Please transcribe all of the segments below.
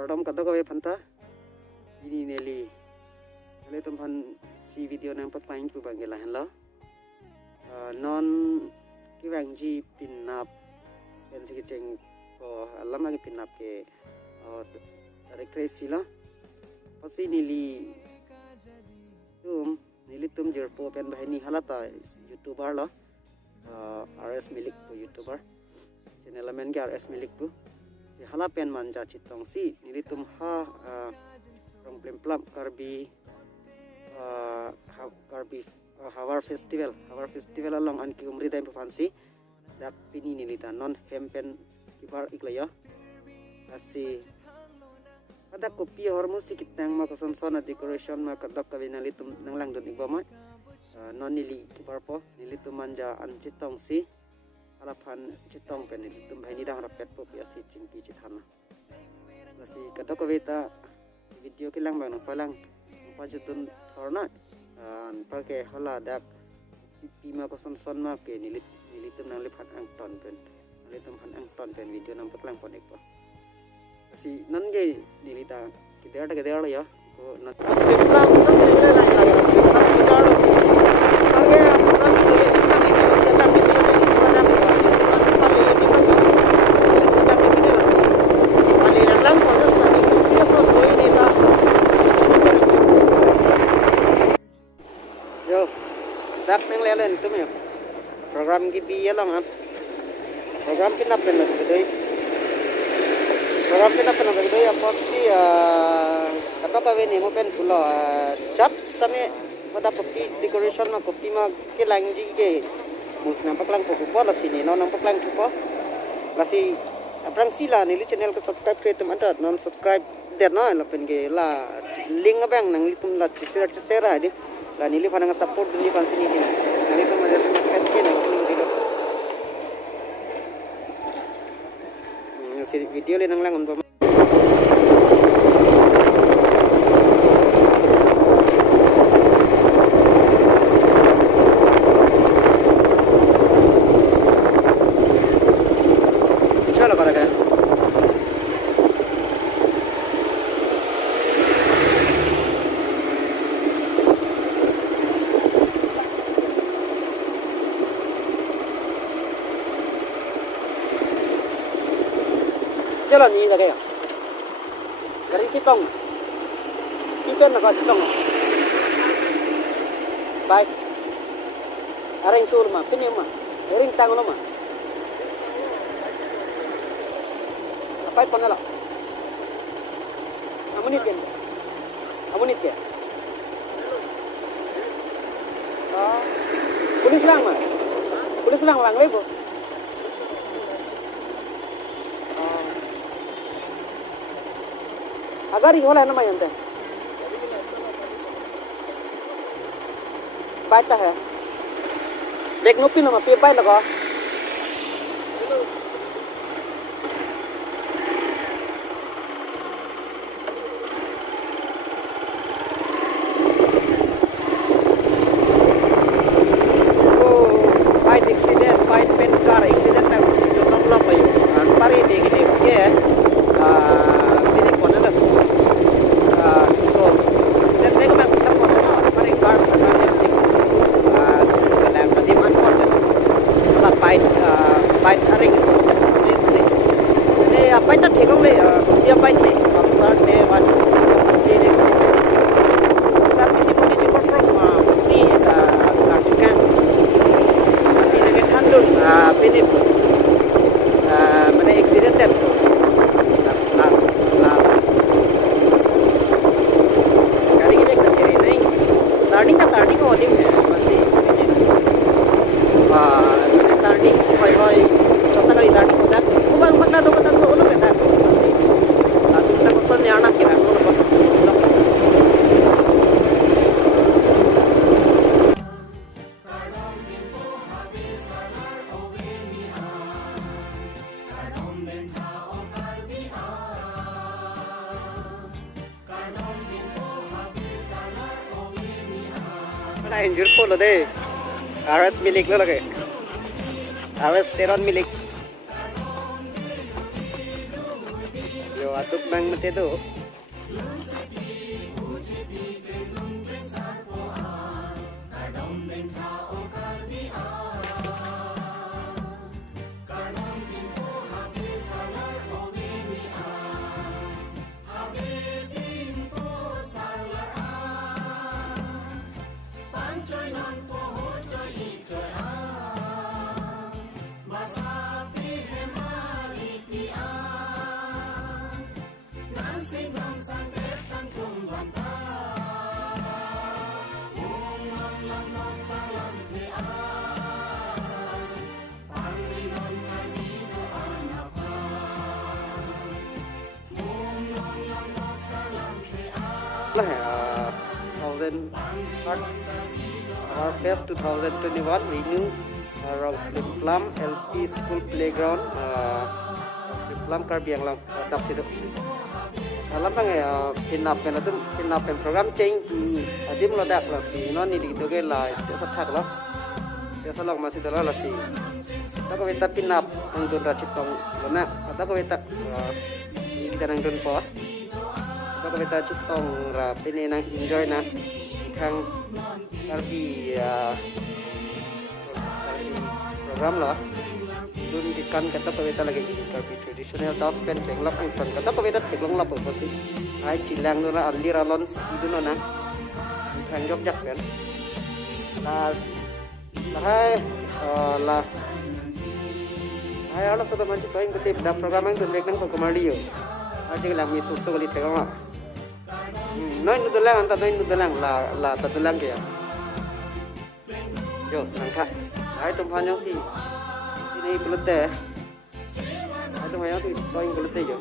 Ordom kata kau phanta ini neli neli tumpan si video nang pat pain pu bangela henlo non ki bangji pinap pen si keceng ko alam lagi pinap ke tarik kresi lo pasti nili tum jerpo pen bahini halata youtuber lo RS milik pu youtuber channel men ke RS milik pu si halapen manja chitong si nili tum rong plem karbi Hawar festival along an ki umri dai fansi dak pini nili ta non hempen kibar iklaya asi ada kopi hormon sikit nang ma koson sona decoration ma kadak kabinali tum nang lang dun ibama non nili kibar po nili tum manja an chitong si halapan chitong pen nili tum bhaini dang rapet po piasi chingki chithana asi kadak kabita video kilang bang nang palang pajutun thorna pakai hala dak pima koson son ma ke nilit tum nang lipat ang ton pen nilitum han ang ton pen video nang patlang ponek po si nan ge nilita kita ada ya ko na pipla utan sila la dak nang lelen tum ya program gibi ya lang program pinap pen gede program pinap pen gede ya pasti kata kawe ni mo pen pulo chat tame pada kopi decoration ma kopi ma ke langji ke mus nampak lang po la sini no nampak lang po la si aprang sila ni channel ko subscribe create man non subscribe der no la pen ge la link abang nang litum la share di la nili fanang support dili pan sini din nali ko maja semat kan ke nang dilo si video le nang lang on चलो करा गया चलो नहीं लगेगा dari Citong pipen nak Citong baik areng sur mah pinyam mah ering tang lo mah apa pun lah amunit ke pulis lang lang lebo agar hola nama yang teh baik dah ya dek nupi nama pi baik laga baik accident baik pen car accident tak jom long bayu pari dek ni ke so accident में मैं मतलब बोल रहा हूँ हमारे कार किसी का लैंड का डिमांड कर देना मतलब बाइक अरेंज सो ने बाइक तो ठीक हो गई ये बाइक में स्टार्ट में वन चीज़ है मतलब किसी को नहीं चिपक रहा सी का cartoon masih dengan handul ini mana accident dan turning ko dim masih turning hoy chota kali turning ko dak ubang magna do kata ko ulo kata masih kita ko son yana kita no ba injur polo deh RS milik lo lagi RS Teron milik yo Aduk nang mete tu. Lah thousand our fest 2021 renew around the Plum LP School Playground the Plum Karbiang lang dak situ. Alam bang pinap program change adim lo dak lah si non ni gitu ke lah setiap thak lo setiap long masih dalam lah si. Tako kita pinap ang dun racitong lo na. Tako kita kita nang dun po. Tako kita citong ra pini nang enjoy na kang karbi program lo. Dun dikan kata kita lagi karbi traditional dance band jenglap ang ton kata kita teglong lap apa sih? Ai cilang dun ra alir alon itu no na. Kang jok jak kan. Lah hai Allah sudah macam tu yang ketip dah program yang tu mereka nak kemari yo. Aja kita misu sekali tengok. Noin nutulang antara noin nutulang la tutulang ke ya. Yo angkat. Hai tempat yang si ini kulit deh. Hai tempat yang si toing kulit deh yo.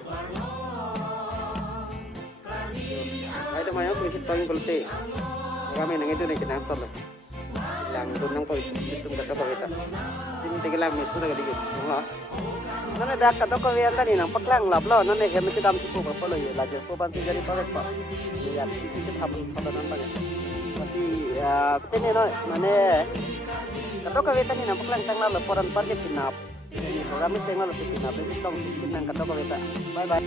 Hai tempat yang si toing kulit deh. Kami nang itu nak kena asal lah. Lang dun nang poi itu kata ko kita tin tigilang misu na gadi ngah nana dak kata ko yan tani nang paklang lablo nana he mi dam tipu ko polo ye laje ko ban si gari pa pa ya isi ci tham pala nan bang masih tene no mane kata ko kita ni nang paklang tang la poran parke pinap ini program ni channel si pinap ni tong pinang kata ko kita bye bye